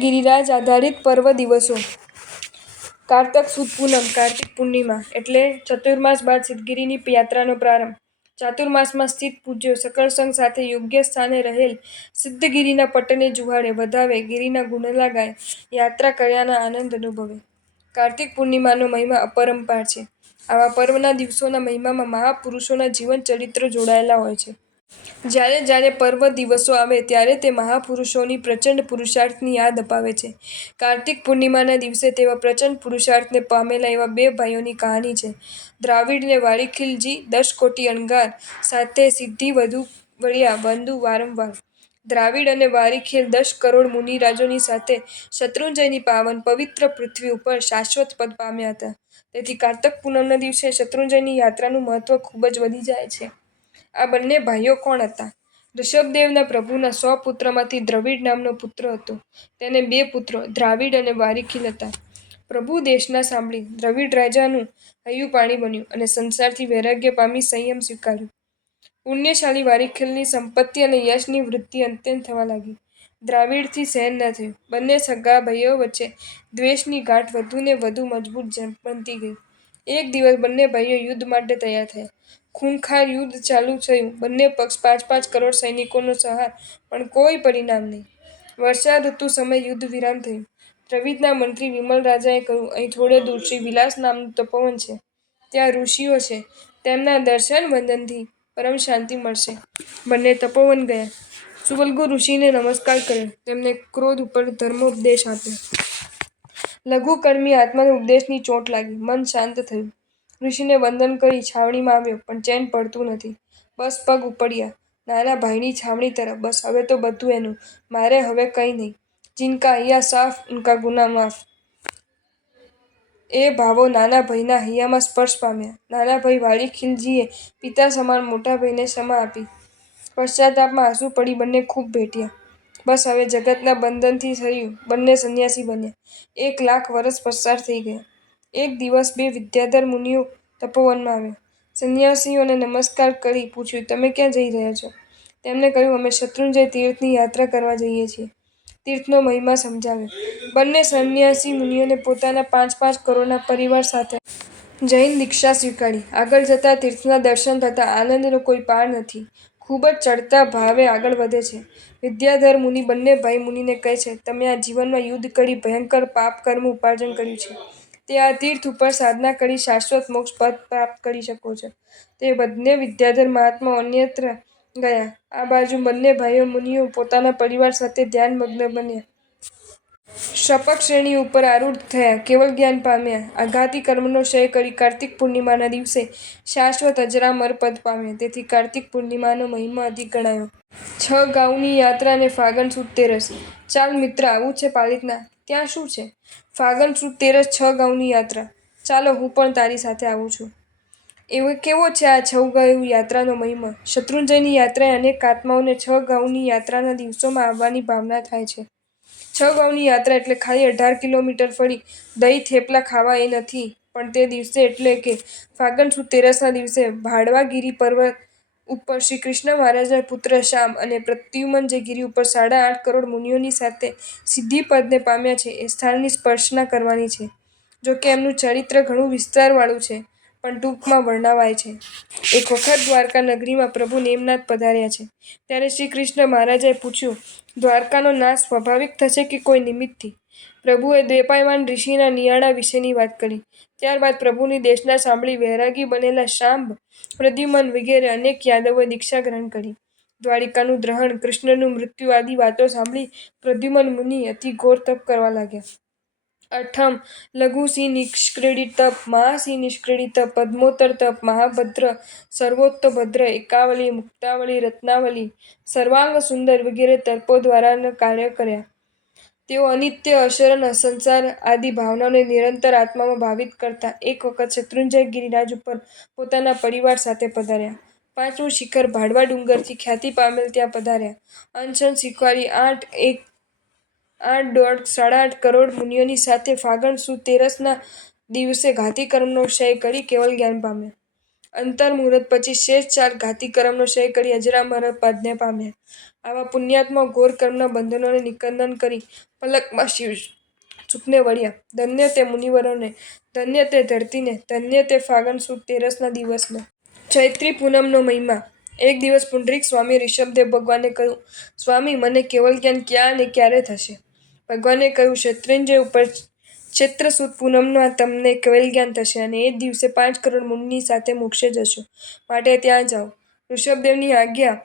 ગિરિરાજ આધારિત પર્વ દિવસો. કારતક સુદ પૂનમ, કાર્તિક પૂર્ણિમા એટલે ચતુર્માસ બાદ સિદ્ધગિરિની યાત્રાનો પ્રારંભ. ચાતુર્માસમાં સ્થિત પૂજ્યો સકળ સંઘ સાથે યોગ્ય સ્થાને રહેલ સિદ્ધગિરિના પટ્ટને જુહારે, વધાવે, ગિરિના ગુણલા ગાય, યાત્રા કર્યાના આનંદ અનુભવે. કાર્તિક પૂર્ણિમાનો મહિમા અપરંપાર છે. આવા પર્વના દિવસોના મહિમામાં મહાપુરુષોના જીવન ચરિત્રો જોડાયેલા હોય છે. જ્યારે જ્યારે પર્વ દિવસો આવે ત્યારે તે મહાપુરુષોની પ્રચંડ પુરુષાર્થની યાદ અપાવે છે. કાર્તિક પૂર્ણિમાના દિવસે તેવા પ્રચંડ પુરુષાર્થને પામેલા એવા બે ભાઈઓની કહાની છે. દ્રાવિડ ને વારીખીલજી 10 કોટી અણગાર સાથે સિદ્ધિ વધુ વળ્યા બંધુ વારંવાર. દ્રાવિડ અને વારીખેલ 10 કરોડ મુનિરાજોની સાથે શત્રુંજયની પાવન પવિત્ર પૃથ્વી ઉપર શાશ્વત પદ પામ્યા હતા. તેથી કારતક પૂનમના દિવસે શત્રુંજયની યાત્રાનું મહત્વ ખૂબ જ વધી જાય છે. આ બંને ભાઈઓ કોણ હતા? ઋષભદેવના પ્રભુના 100 પુત્રમાંથી દ્રવિડ નામનો પુત્ર હતો. તેને 2 પુત્રો દ્રાવિડ અને વારીખીલ હતા. પ્રભુ દેશના સાંભળી દ્રવિડ રાજાનું હૈયું પાણી બન્યું અને સંસારથી વૈરાગ્ય પામી સંયમ સ્વીકાર્યો. પુણ્યશાળી વારીખેલની સંપત્તિ અને યશની વૃદ્ધિ અત્યંત થવા લાગી. દ્રાવિડથી સહન ન થયું. બંને સગા ભાઈઓ વચ્ચે દ્વેષની ગાંઠ વધુને વધુ મજબૂત બનતી ગઈ. એક દિવસ બંને ભાઈઓ યુદ્ધ માટે તૈયાર થયા. ખૂંખાર યુદ્ધ ચાલુ થયું. બંને પક્ષ 5-5 કરોડ સૈનિકોનો સહાર, પણ કોઈ પરિણામ નહીં. વર્ષા ઋતુ સમયે યુદ્ધ વિરામ થયું. દ્રવિડના મંત્રી વિમલ રાજાએ કહ્યું, અહીં થોડે દૂર શ્રી વિલાસ નામનું તપોવન છે. ત્યાં ઋષિઓ છે. તેમના દર્શન વંદનથી પરમ શાંતિ મળશે. બંને તપોવન ગયા. સુવલ્ગુ ઋષિને નમસ્કાર કર્યો. તેમને ક્રોધ ઉપર ધર્મોપદેશ આપ્યો. લઘુકર્મી આત્માને ઉપદેશની ચોટ લાગી. મન શાંત થયું. ઋષિને વંદન કરી છાવણીમાં આવ્યો, પણ ચેન પડતું નથી. બસ પગ ઉપડ્યા નાના ભાઈની છાવણી તરફ. બસ હવે તો બધું એનું. મારે હવે કંઈ નહીં. જિનકા હૈયા સાફ, ઉનકા ગુના માફ. એ ભાવો નાના ભાઈના હૈયામાં સ્પર્શ પામ્યા. નાના ભાઈ વારીખીલજીએ પિતા સમાન મોટા ભાઈને ક્ષમા આપી. પશ્ચાતાપમાં આંસુ પડી બંને ખૂબ ભેટ્યા. બસ હવે જગતના બંધનથી થયું. બંને સંન્યાસી બન્યા. 1 લાખ વર્ષ પસાર થઈ ગયા. એક દિવસ 2 વિદ્યાધર મુનિઓ તપોવનમાં આવ્યા. સંન્યાસીઓને નમસ્કાર કરી પૂછ્યું, તમે ક્યાં જઈ રહ્યા છો? તેમણે કહ્યું, અમે શત્રુંજય તીર્થની યાત્રા કરવા જઈએ છીએ. તીર્થનો મહિમા સમજાવ્યો. બંને સંન્યાસી મુનિઓને પોતાના 5-5 કરોડના પરિવાર સાથે જૈન દીક્ષા સ્વીકારી. આગળ જતાં તીર્થના દર્શન થતાં આનંદનો કોઈ પાર નથી. ખૂબ જ ચડતા ભાવે આગળ વધે છે. વિદ્યાધર મુનિ બંને ભાઈ મુનિને કહે છે, તમે આ જીવનમાં યુદ્ધ કરી ભયંકર પાપ કર્મ ઉપાર્જન કર્યું છે. તે આ તીર્થ ઉપર સાધના કરી શાશ્વત મોક્ષ પદ પ્રાપ્ત કરી શકો છો. તે બંને વિદ્યાધર મહાત્માઓ અન્યત્ર ગયા. આ બાજુ બંને ભાઈઓ મુનિઓ પોતાના પરિવાર સાથે ધ્યાનમગ્ન બન્યા. શપક શ્રેણી ઉપર આરૂઢ થયા. કેવળ જ્ઞાન પામ્યા. આઘાતી કર્મનો ક્ષય કરી કાર્તિક પૂર્ણિમાના દિવસે શાશ્વત અજરામર પદ પામ્યા. તેથી કાર્તિક પૂર્ણિમાનો મહિમા અધિક ગણાયો. 6 ગાઉની યાત્રા અને ફાગણ સુદ તેરસ. ચાલ મિત્ર, આવું છે પાલિતના? ત્યાં શું છે? ફાગણ સુદ તેરસ 6 ગાઉની યાત્રા. ચાલો, હું પણ તારી સાથે આવું છું. કેવો છે આ 6 ગાઉ યાત્રાનો મહિમા? શત્રુંજયની યાત્રાએ અનેક આત્માઓને 6 ગાઉની યાત્રાના દિવસોમાં આવવાની ભાવના થાય છે. 6 ગાઉની યાત્રા એટલે ખાલી 18 કિલોમીટર ફરી દહીં થેપલા ખાવા એ નથી, પણ તે દિવસે એટલે કે ફાગણ સુદ તેરસના દિવસે ભાડવાગીરી પર્વત ઉપર શ્રી કૃષ્ણ મહારાજના પુત્ર શ્યામ અને પ્રદ્યુમન જે ગિરી ઉપર 8.5 કરોડ મુનિઓની સાથે સિદ્ધિપદને પામ્યા છે, એ સ્થાનની સ્પર્શના કરવાની છે. જોકે એમનું ચરિત્ર ઘણું વિસ્તારવાળું છે, પણ ટૂંકમાં વર્ણવાય છે. એક વખત દ્વારકા નગરીમાં પ્રભુ નેમનાથ પધાર્યા છે. ત્યારે શ્રી કૃષ્ણ મહારાજે પૂછ્યું, દ્વારકાનો નાશ સ્વાભાવિક થશે કે કોઈ નિમિત્તથી? પ્રભુએ દ્વૈપાયન ઋષિના નિયાણા વિશેની વાત કરી. ત્યારબાદ પ્રભુની દેશના સાંભળી વૈરાગી બનેલા શાંબ, પ્રદ્યુમન વગેરે અનેક યાદવોએ દીક્ષા ગ્રહણ કરી. દ્વારિકાનું દ્રહણ, કૃષ્ણનું મૃત્યુ આદિ વાતો સાંભળી પ્રદ્યુમન મુનિ અતિ ઘોર તપ કરવા લાગ્યા. અઠમ લઘુ સિંહ નિષ્ક્રીડિત તપ, મહાસિંહ નિષ્ક્રીડિત તપ, પદ્મોત્તર તપ, મહાભદ્ર, સર્વોત્તભદ્ર, એકાવલી, મુક્તાવલી, રત્નાવલી, સર્વાંગ સુંદર વગેરે તપો દ્વારા કાર્ય કર્યા. તેઓ અનિત્ય, અશરણ, અસંસાર આદિ ભાવનાઓને નિરંતર આત્મામાં ભાવિત કરતા એક વખત શત્રુંજય ગિરિરાજ ઉપર પોતાના પરિવાર સાથે પધાર્યા. 5મું શિખર ભાડવા ડુંગરથી ખ્યાતિ પામેલ ત્યાં પધાર્યા. અનશન સ્વીકારી 8.5 કરોડ મુનિઓની સાથે ફાગણ સુદ તેરસના દિવસે ઘાતી કર્મનો ક્ષય કરી કેવળ જ્ઞાન પામ્યા. અંતર મુહૂર્ત પછી શેષ 4 ઘાતી કર્મનો ક્ષય કરી અજરામર પદને પામ્યા. આવા પુણ્યાત્મા ઘોર કર્મના બંધનોને નિકંદન કરી પલકમાં શિવ સુખને વળ્યા. ધન્ય તે મુનિવરોને, ધન્ય તે ધરતીને, ધન્ય તે ફાગણ સુદ તેરસના દિવસનો. ચૈત્રી પૂનમનો મહિમા. એક દિવસ પુંડરીક સ્વામીએ ઋષભદેવ ભગવાનને કહ્યું, સ્વામી, મને કેવલ જ્ઞાન ક્યાં અને ક્યારે થશે? ભગવાને કહ્યું, ક્ષત્રિય ઉપર ચૈત્ર સુદ પૂનમના તમને કેવલ જ્ઞાન થશે અને એ જ દિવસે 5 કરોડ મુનિની સાથે મોક્ષે જશો. માટે ત્યાં જાઓ. ઋષભદેવની આજ્ઞા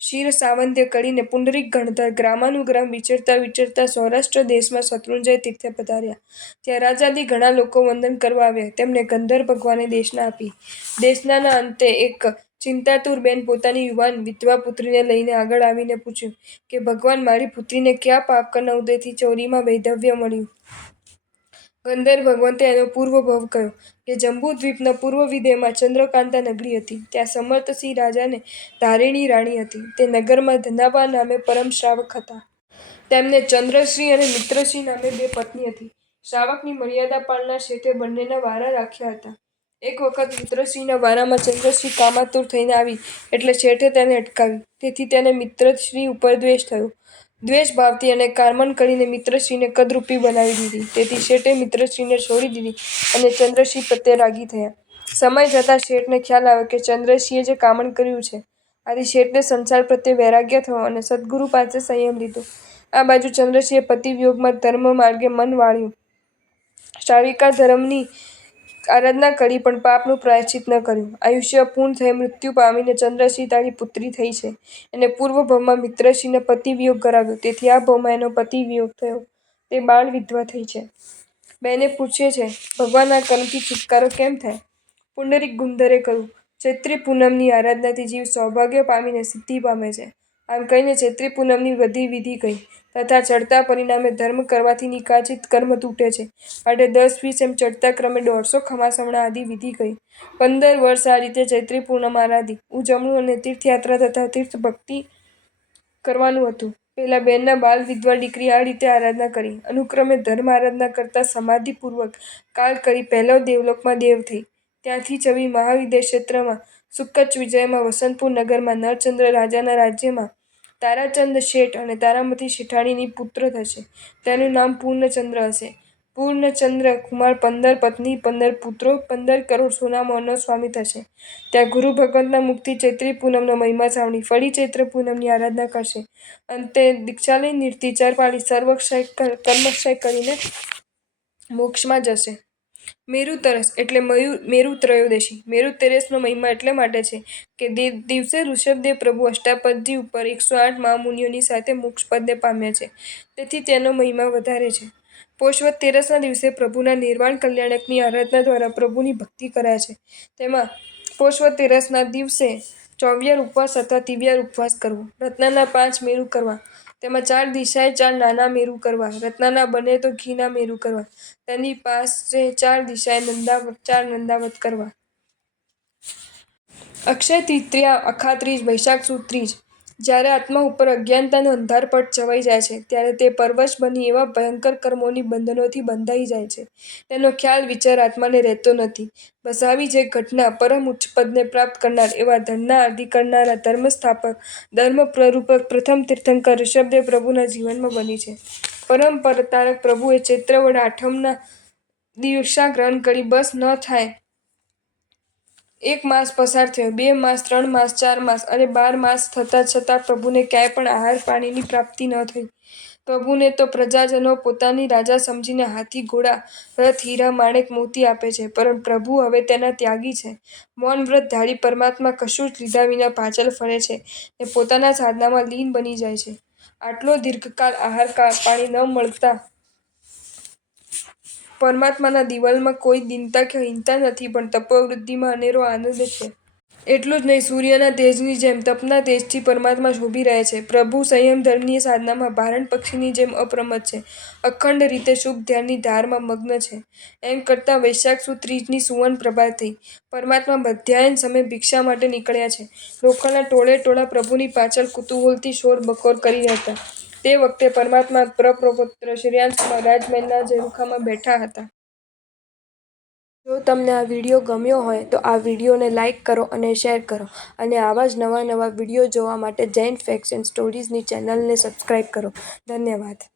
શિર સાવંત્ય કરીને પુંડરીક ગણધર ગ્રામાનુગ્રામ વિચરતા વિચરતા સૌરાષ્ટ્ર દેશમાં શત્રુંજય તીર્થે પધાર્યા. ત્યાં રાજાદી ઘણા લોકો વંદન કરવા આવ્યા. તેમને ગંધર્વ ભગવાને દેશના આપી. દેશનાના અંતે એક ચિંતાતુર બેન પોતાની યુવાન વિધવા પુત્રીને લઈને આગળ આવીને પૂછ્યું કે ભગવાન, મારી પુત્રીને કયા પાપકર્મના ઉદયથી ચોરીમાં વૈધવ્ય મળ્યું? ગંધર્વ ભગવંતે એનો પૂર્વભવ કહ્યો કે જંબુદ્વીપના પૂર્વ વિદેહમાં ચંદ્રકાંતા નગરી હતી. ત્યાં સમર્થસિંહ રાજાને ધારિણી રાણી હતી. તે નગરમાં ધનાભા નામે પરમ શ્રાવક હતા. તેમને ચંદ્રશ્રી અને મિત્રશ્રી નામે 2 પત્ની હતી. શ્રાવકની મર્યાદા પાળનાર શેઠે બંનેના વારા રાખ્યા હતા. એક વખત મિત્રશ્રીના વારામાં ચંદ્રશ્રી કામાતુર થઈને આવી એટલે શેઠે તેને અટકાવી. તેથી તેને મિત્રશ્રી ઉપર દ્વેષ થયો. દ્વેષ ભાવથી એને કારમન કરીને મિત્રશ્રીને કદરૂપી બનાવી દીધી. તેથી શેઠે મિત્રશ્રીને છોડી દીધી અને ચંદ્રશ્રી પ્રત્યે રાગી થયા. સમય જતાં શેઠને ખ્યાલ આવ્યો કે ચંદ્રશ્રીએ જે કામણ કર્યું છે. આથી શેઠને સંસાર પ્રત્યે વૈરાગ્ય થયો અને સદ્ગુરુ પાસે સંયમ લીધો. આ બાજુ ચંદ્રશ્રીએ પતિવિયોગમાં ધર્મ માર્ગે મન વાળ્યું. શારીરિક ધર્મની આરાધના કરી પણ પાપનું પ્રાયશ્ચિત ન કર્યું. આયુષ્ય પૂર્ણ થઈ મૃત્યુ પામીને ચંદ્રશ્રી તારી પુત્રી થઈ છે. એને પૂર્વ ભવમાં મિત્રશ્રીને પતિવિયોગ કરાવ્યો. તેથી આ ભવમાં એનો પતિવિયોગ થયો. તે બાળ વિધવા થઈ છે. બેને પૂછે છે, ભગવાન, આ કર્મથી છુટકારો કેમ થાય? પુંડરીક ગુંધરે કહ્યું, ચૈત્રી પૂનમની આરાધનાથી જીવ સૌભાગ્ય પામીને સિદ્ધિ પામે છે. આમ કહીને ચૈત્રી પૂનમની બધી વિધિ કહી તથા ચડતા પરિણામે ધર્મ કરવાથી નિકાચિત કર્મ તૂટે છે. માટે 10, 20 એમ ચડતા ક્રમે 150 ખમાસમણા આદિ વિધિ કહી. 15 વર્ષ આ રીતે ચૈત્રી પૂનમ આરાધી. ઉજવણું અને તીર્થયાત્રા તથા તીર્થ ભક્તિ કરવાનું હતું. પેલા બેનના બાલ વિધવા દીકરી આ રીતે આરાધના કરી. અનુક્રમે ધર્મ આરાધના કરતા સમાધિપૂર્વક કાલ કરી પહેલો દેવલોકમાં દેવ થઈ. ત્યાંથી છવી મહાવિદેશ ક્ષેત્રમાં સુકચ્ચ વિજયમાં વસંતપુર નગરમાં નળચંદ્ર રાજાના રાજ્યમાં તારાચંદ શેઠ અને તારામતી શેઠાણીની પુત્ર થશે. તેનું નામ પૂર્ણચંદ્ર હશે. પૂર્ણચંદ્ર કુમાર 15 પત્ની, 15 પુત્રો, 15 કરોડ સોનામોહરનો સ્વામી થશે. ત્યાં ગુરુ ભગવંતના મુખથી ચૈત્રી પૂનમનો મહિમા સાંભળી ફરી ચૈત્ર પૂનમની આરાધના કરશે. અંતે દીક્ષા લઈ નિર્તિચાર પાળી સર્વક્ષય કર્મક્ષય કરીને મોક્ષમાં જશે. મેરુ તરસ એટલે મેરુ ત્રયોદશી. મેરુ તેરસનો મહિમા એટલે માટે છે કે દિવસે ઋષભદેવ પ્રભુ અષ્ટાપદજી ઉપર 108 મહામુનિઓની સાથે મોક્ષપદને પામ્યા છે. તેથી તેનો મહિમા વધારે છે. પોષવદ તેરસના દિવસે પ્રભુના નિર્વાણ કલ્યાણકની આરાધના દ્વારા પ્રભુની ભક્તિ કરાય છે. તેમાં પોષવદ તેરસના દિવસે 24 ઉપવાસ અથવા 23 ઉપવાસ કરવો. રત્નના 5 મેરુ કરવા. તેમાં 4 દિશાએ 4 નાના મેરુ કરવા. રત્નના બને તો ઘીના મેરુ કરવા. તેની પાસે 4 દિશાએ 4 નંદાવત કરવા. અક્ષય તૃતીયા, અખાત્રીજ, વૈશાખ સુદ ત્રીજ. જ્યારે આત્મા ઉપર અજ્ઞાનતાનો અંધારપટ છવાઈ જાય છે ત્યારે તે પરવશ બની એવા ભયંકર કર્મોની બંધનોથી બંધાઈ જાય છે. તેનો ખ્યાલ વિચાર આત્માને રહેતો નથી. બસ આવી જ એક ઘટના પરમ ઉચ્ચ પદને પ્રાપ્ત કરનાર એવા ધનના આદિ કરનારા ધર્મસ્થાપક, ધર્મ પ્રરૂપક પ્રથમ તીર્થંકર ઋષભદેવ પ્રભુના જીવનમાં બની છે. પરમ પરતારક પ્રભુએ ચૈત્ર વડ આઠમના દીક્ષા ગ્રહણ કરી. બસ ન થાય 1 માસ પસાર થયો, 2 માસ, 3 માસ, 4 માસ અને 12 માસ થતાં છતાં પ્રભુને ક્યાંય પણ આહાર પાણીની પ્રાપ્તિ ન થઈ. પ્રભુને તો પ્રજાજનો પોતાની રાજા સમજીને હાથી, ઘોડા, રથ, હીરા, માણેક, મોતી આપે છે. પરંતુ પ્રભુ હવે તેના ત્યાગી છે. મૌન વ્રત ધારી પરમાત્મા કશું જ લીધા વિના પાછળ ફરે છે ને પોતાના સાધનામાં લીન બની જાય છે. આટલો દીર્ઘકાળ આહાર પાણી ન મળતા પરમાત્માના દિવાલમાં કોઈ દીનતા કે હીનતા નથી, પણ તપોવૃદ્ધિમાં અનેરો આનંદ છે. એટલું જ નહીં, સૂર્યના તેજની જેમ તપના તેજથી પરમાત્મા શોભી રહે છે. પ્રભુ સંયમધર્મની સાધનામાં ભારણ પક્ષીની જેમ અપ્રમત્ત છે. અખંડ રીતે શુભ ધ્યાનની ધારમાં મગ્ન છે. એમ કરતાં વૈશાખ સુદ ત્રીજની સુવર્ણ પ્રભાત થઈ. પરમાત્મા મધ્યાહન સમયે ભિક્ષા માટે નીકળ્યા છે. લોકોના ટોળે ટોળા પ્રભુની પાછળ કુતૂહલથી શોર બકોર કરી હતા. તે વખતે પરમાત્મા પ્રપૌત્ર શ્રેયાંશમાં રાજમહેલના ઝરૂખામાં બેઠા હતા. જો તમને આ વિડીયો ગમ્યો હોય તો આ વિડીયોને લાઇક કરો અને શેર કરો અને આવા જ નવા વિડીયો જોવા માટે જૈન ફેક્ટ્સ એન્ડ સ્ટોરીઝની ચેનલને સબસ્ક્રાઈબ કરો. ધન્યવાદ.